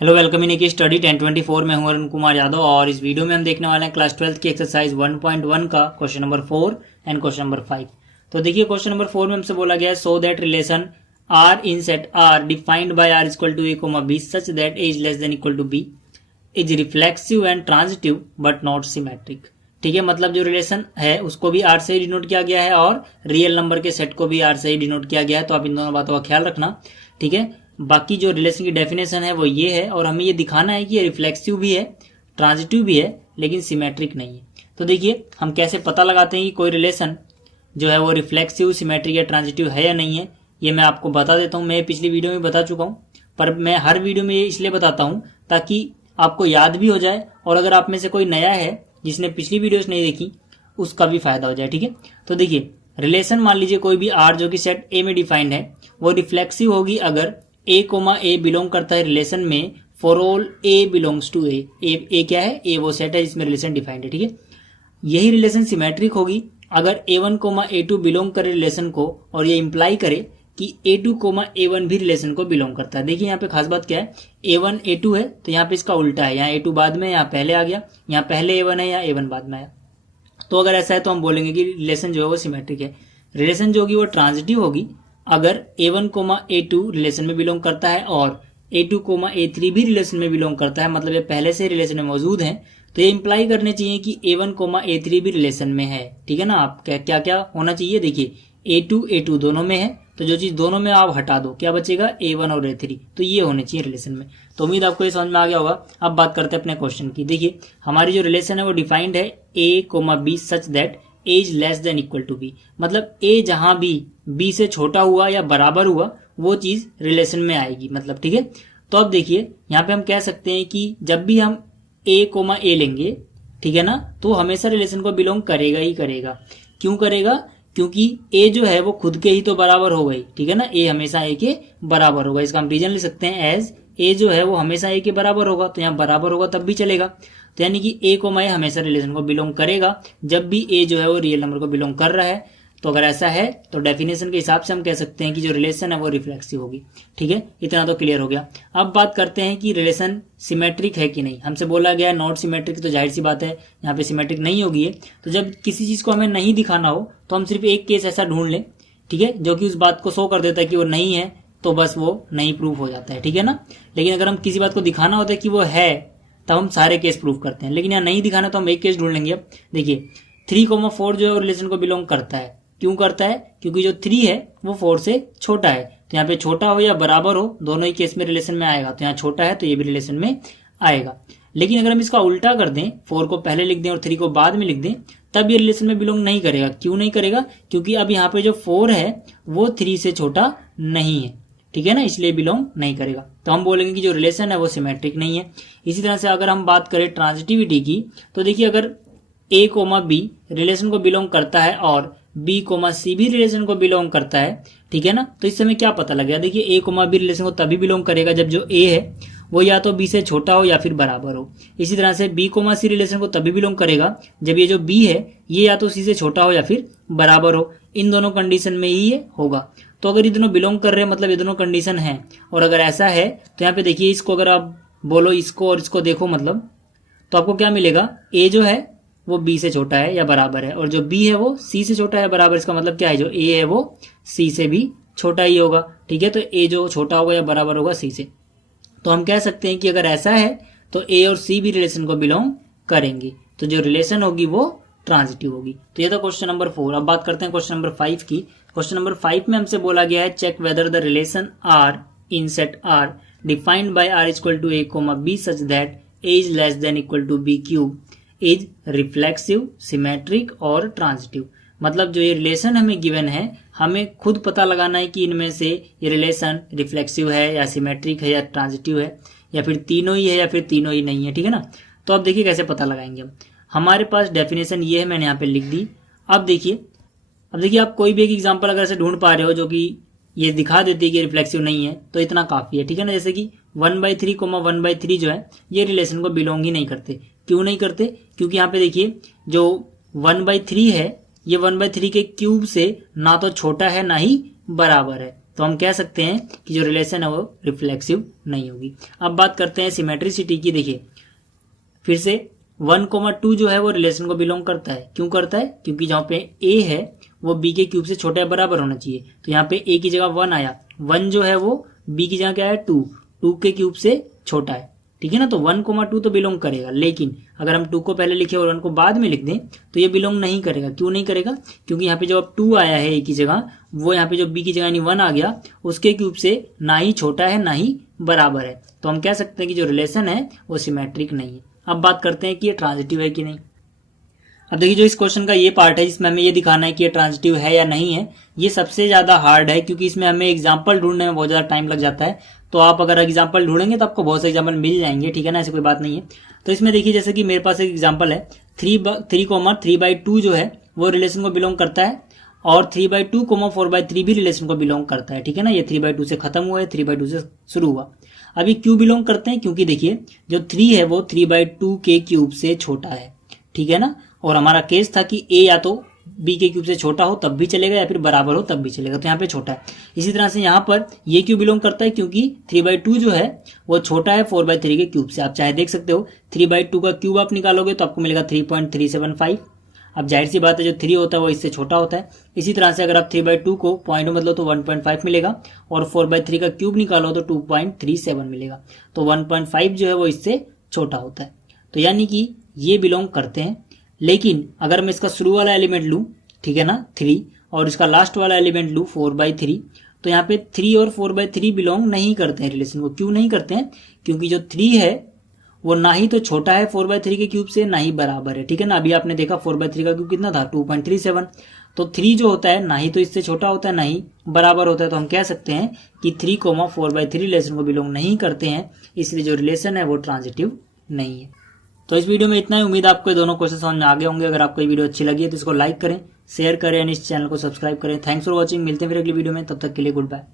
Hello welcome in की study 1024 में हूं अरुण कुमार यादव और इस वीडियो में हम देखने वाले हैं क्लास 12 की एक्सरसाइज 1.1 का question number 4 and question number 5। तो देखिए क्वेश्चन नंबर 4 में हमसे बोला गया है so that relation R in set R defined by R equal to A comma B such that A is less than equal to B is reflexive and transitive but not symmetric. ठीक है, मतलब जो relation है उसको भी are से ही denote किया गया है और रियल नंबर के सेट को भी आर से ही डिनोट किया गया है। तो आप इन दोनों बातों का ख्याल रखना। ठीक है, बाकी जो रिलेशन की डेफिनेशन है वो ये है और हमें ये दिखाना है कि ये रिफ्लेक्सिव भी है, ट्रांजिटिव भी है, लेकिन सिमेट्रिक नहीं है। तो देखिए हम कैसे पता लगाते हैं कि कोई रिलेशन जो है वो रिफ्लेक्सिव, सिमेट्रिक या ट्रांजिटिव है या नहीं है, ये मैं आपको बता देता हूँ। मैं पिछली वीडियो में बता चुका हूँ, पर मैं हर वीडियो में ये इसलिए बताता हूँ ताकि आपको याद भी हो जाए और अगर आप में से कोई नया है जिसने पिछली वीडियोस नहीं देखी उसका भी फायदा हो जाए। ठीक है, तो देखिए रिलेशन मान लीजिए कोई भी आर जो कि सेट ए में डिफाइंड है वो रिफ्लेक्सिव होगी अगर ए कोमा ए बिलोंग करता है रिलेशन में for all A belongs to A. A क्या है? ए वो सेट है जिसमें रिलेशन डिफाइंड है। ठीक है, यही रिलेशन सिमेट्रिक होगी अगर A1 कोमा A2 बिलोंग करे रिलेशन को और ये इंप्लाई करे कि A2 कोमा A1 भी रिलेशन को बिलोंग करता है। देखिए यहाँ पे खास बात क्या है, A1 A2 है तो यहाँ पे इसका उल्टा है, यहाँ A2 बाद में, यहाँ पहले आ गया, यहाँ पहले A1 है, यहाँ A1 बाद में आया। तो अगर ऐसा है तो हम बोलेंगे कि रिलेशन जो है वो सिमेट्रिक है। रिलेशन जो होगी वो ट्रांजिटिव होगी अगर A1 कोमा A2 रिलेशन में बिलोंग करता है और A2 कोमा A3 भी रिलेशन में बिलोंग करता है, मतलब ये पहले से रिलेशन में मौजूद है। तो ये इंप्लाई करने चाहिए कि A1 कोमा A3 भी रिलेशन में है। ठीक है ना, आप क्या क्या होना चाहिए, देखिए A2 दोनों में है तो जो चीज दोनों में आप हटा दो क्या बचेगा, A1 और A3, तो ये होने चाहिए रिलेशन में। तो उम्मीद आपको ये समझ में आ गया होगा। अब बात करते हैं अपने क्वेश्चन की। देखिए हमारी जो रिलेशन है वो डिफाइंड है A comma B such that A is less than equal to B, मतलब ए जहां भी बी से छोटा हुआ या बराबर हुआ वो चीज रिलेशन में आएगी, मतलब। ठीक है, तो अब देखिए यहाँ पे हम कह सकते हैं कि जब भी हम ए कोमा ए लेंगे, ठीक है ना, तो हमेशा रिलेशन को बिलोंग करेगा ही करेगा। क्यों करेगा? क्योंकि ए जो है वो खुद के ही तो बराबर हो गई। ठीक है ना, ए हमेशा ए के बराबर होगा। इसका हम रीजन लिख सकते हैं एज ए जो है वो हमेशा ए के बराबर होगा, तो यहाँ बराबर होगा तब भी चलेगा। तो यानी कि ए कोमा ए हमेशा रिलेशन को बिलोंग करेगा जब भी ए जो है वो रियल नंबर को बिलोंग कर रहा है। तो अगर ऐसा है तो डेफिनेशन के हिसाब से हम कह सकते हैं कि जो रिलेशन है वो रिफ्लेक्सिव होगी। ठीक है, इतना तो क्लियर हो गया। अब बात करते हैं कि रिलेशन सिमेट्रिक है कि नहीं। हमसे बोला गया नॉट सिमेट्रिक, तो जाहिर सी बात है यहाँ पे सिमेट्रिक नहीं होगी। तो जब किसी चीज को हमें नहीं दिखाना हो तो हम सिर्फ एक केस ऐसा ढूंढ लें, ठीक है, जो कि उस बात को शो कर देता है कि वो नहीं है, तो बस वो नहीं प्रूफ हो जाता है। ठीक है ना, लेकिन अगर हम किसी बात को दिखाना होता है कि वो है तब हम सारे केस प्रूव करते हैं, लेकिन यहाँ नहीं दिखाना तो हम एक केस ढूंढ लेंगे। अब देखिए 3,4 जो है वो रिलेशन को बिलोंग करता है। क्यों करता है? क्योंकि जो 3 है वो 4 से छोटा है। तो यहाँ पे छोटा हो या बराबर हो दोनों ही केस में रिलेशन में आएगा। तो यहाँ छोटा है तो ये भी रिलेशन में आएगा। लेकिन अगर हम इसका उल्टा कर दें, 4 को पहले लिख दें और 3 को बाद में लिख दें, तब ये रिलेशन में बिलोंग नहीं करेगा। क्यों नहीं करेगा? क्योंकि अब यहाँ पे जो 4 है वो 3 से छोटा नहीं है। ठीक है ना, इसलिए बिलोंग नहीं करेगा। तो हम बोलेंगे कि जो रिलेशन है वो सिमेट्रिक नहीं है। इसी तरह से अगर हम बात करें ट्रांजिटिविटी की, तो देखिए अगर ए कोमा बी रिलेशन को बिलोंग करता है और बी कोमा सी भी रिलेशन को बिलोंग करता है, ठीक है ना, तो इस समय क्या पता लगेगा। देखिए ए कोमा बी रिलेशन को तभी बिलोंग करेगा जब जो ए है वो या तो बी से छोटा हो या फिर बराबर हो। इसी तरह से बी कोमा सी रिलेशन को तभी बिलोंग करेगा जब ये जो बी है ये या तो सी से छोटा हो या फिर बराबर हो। इन दोनों कंडीशन में ही ये होगा। तो अगर ये दोनों बिलोंग कर रहे हैं मतलब ये दोनों कंडीशन है। और अगर ऐसा है तो यहाँ पे देखिए इसको अगर आप बोलो इसको और इसको देखो, मतलब तो आपको क्या मिलेगा, ए जो है वो बी से छोटा है या बराबर है और जो बी है वो सी से छोटा है या बराबर। इसका मतलब क्या है, जो ए है वो सी से भी छोटा ही होगा। ठीक है, तो ए जो छोटा होगा या बराबर होगा सी से। तो हम कह सकते हैं कि अगर ऐसा है तो ए और सी भी रिलेशन को बिलोंग करेंगे, तो जो रिलेशन होगी वो ट्रांजिटिव होगी। तो ये था क्वेश्चन नंबर 4। अब बात करते हैं क्वेश्चन नंबर 5 की। क्वेश्चन नंबर 5 में हमसे बोला गया है check whether the relation R in set R defined by R equal to A comma B such that A is less than equal to B cube is reflexive, symmetric और transitive. मतलब जो ये relation हमें given है हमें खुद पता लगाना है कि इनमें से ये रिलेशन रिफ्लेक्सिव है या सिमेट्रिक है या ट्रांजिटिव है या फिर तीनों ही है या फिर तीनों ही नहीं है। ठीक है ना, तो अब देखिए कैसे पता लगाएंगे हम। हमारे पास डेफिनेशन ये है, मैंने यहाँ पे लिख दी। अब देखिए आप कोई भी एक एग्जांपल अगर ऐसे ढूंढ पा रहे हो जो कि ये दिखा देती है कि रिफ्लेक्सिव नहीं है तो इतना काफी है। ठीक है ना, जैसे कि 1/3, 1/3 जो है ये रिलेशन को बिलोंग ही नहीं करते। क्यों नहीं करते? क्योंकि यहाँ पे देखिए जो 1/3 है ये 1/3 के क्यूब से ना तो छोटा है ना ही बराबर है। तो हम कह सकते हैं कि जो रिलेशन है वो रिफ्लेक्सिव नहीं होगी। अब बात करते हैं सिमेट्रिसिटी की। देखिए फिर से 1,2 जो है वो रिलेशन को बिलोंग करता है। क्यों करता है? क्योंकि जहाँ पे a है वो b के क्यूब से छोटा या बराबर होना चाहिए। तो यहाँ पे a की जगह 1 आया, 1 जो है वो b की जगह क्या है 2, 2 के क्यूब से छोटा है, ठीक है ना। तो 1,2 तो बिलोंग करेगा, लेकिन अगर हम 2 को पहले लिखे और 1 को बाद में लिख दें तो ये बिलोंग नहीं करेगा। क्यों नहीं करेगा? क्योंकि यहाँ पे जो अब 2 आया है a की जगह, वो यहाँ पे जो b की जगह यानी 1 आ गया, उसके क्यूब से ना ही छोटा है ना ही बराबर है। तो हम कह सकते हैं कि जो रिलेशन है वो सिमेट्रिक नहीं है। अब बात करते हैं कि ये ट्रांजिटिव है कि नहीं। अब देखिए जो इस क्वेश्चन का ये पार्ट है जिसमें हमें ये दिखाना है कि ये ट्रांजिटिव है या नहीं है, ये सबसे ज्यादा हार्ड है, क्योंकि इसमें हमें एग्जाम्पल ढूंढने में बहुत ज्यादा टाइम लग जाता है। तो आप अगर एग्जाम्पल ढूंढेंगे तो आपको बहुत से एग्जाम्पल मिल जाएंगे, ठीक है ना, ऐसी कोई बात नहीं है। तो इसमें देखिए जैसे कि मेरे पास एक एग्जाम्पल है 3,3/2 जो है वो रिलेशन को बिलोंग करता है, और 3/2, 4/3 भी रिलेशन को बिलोंग करता है, ठीक है ना। ये 3/2 से खत्म हुआ है, 3/2 से शुरू हुआ। अभी क्यों बिलोंग करते हैं? क्योंकि देखिए जो 3 है वो 3/2 के क्यूब से छोटा है, ठीक है ना। और हमारा केस था कि a या तो b के क्यूब से छोटा हो तब भी चलेगा या फिर बराबर हो तब भी चलेगा, तो यहाँ पे छोटा है। इसी तरह से यहाँ पर ये क्यों बिलोंग करता है? क्योंकि 3/2 जो है वो छोटा है 4/3 के क्यूब से। आप चाहे देख सकते हो 3/2 का क्यूब आप निकालोगे तो आपको मिलेगा 3.375। अब जाहिर सी बात है जो 3 होता है वो इससे छोटा होता है। इसी तरह से अगर आप 3/2 को पॉइंट में बदलो तो 1.5 मिलेगा, और 4/3 का क्यूब निकालो तो 2.37 मिलेगा। तो 1.5 जो है वो इससे छोटा होता है। तो यानी कि ये बिलोंग करते हैं। लेकिन अगर मैं इसका शुरू वाला एलिमेंट लूँ, ठीक है ना 3, और इसका लास्ट वाला एलिमेंट लूँ 4/3, तो यहाँ पे 3 और 4/3 बिलोंग नहीं करते हैं रिलेशन को। क्यों नहीं करते हैं? क्योंकि जो 3 है वो ना ही तो छोटा है 4/3 के क्यूब से, ना ही बराबर है, ठीक है ना। अभी आपने देखा 4/3 का क्यूब कितना था 2.37। तो 3 जो होता है ना ही तो इससे छोटा होता है ना ही बराबर होता है। तो हम कह सकते हैं कि 3,4/3 रिलेशन को बिलोंग नहीं करते हैं, इसलिए जो रिलेशन है वो ट्रांजिटिव नहीं है। तो इस वीडियो में इतना ही। उम्मीद आपको ये दोनों क्वेश्चन समझ में आ गए होंगे। अगर आपको ये वीडियो अच्छी लगी है तो इसको लाइक करें, शेयर करें, इस चैनल को सब्सक्राइब करें। Thanks for watching. मिलते हैं फिर अगली वीडियो में, तब तक के लिए गुड बाय।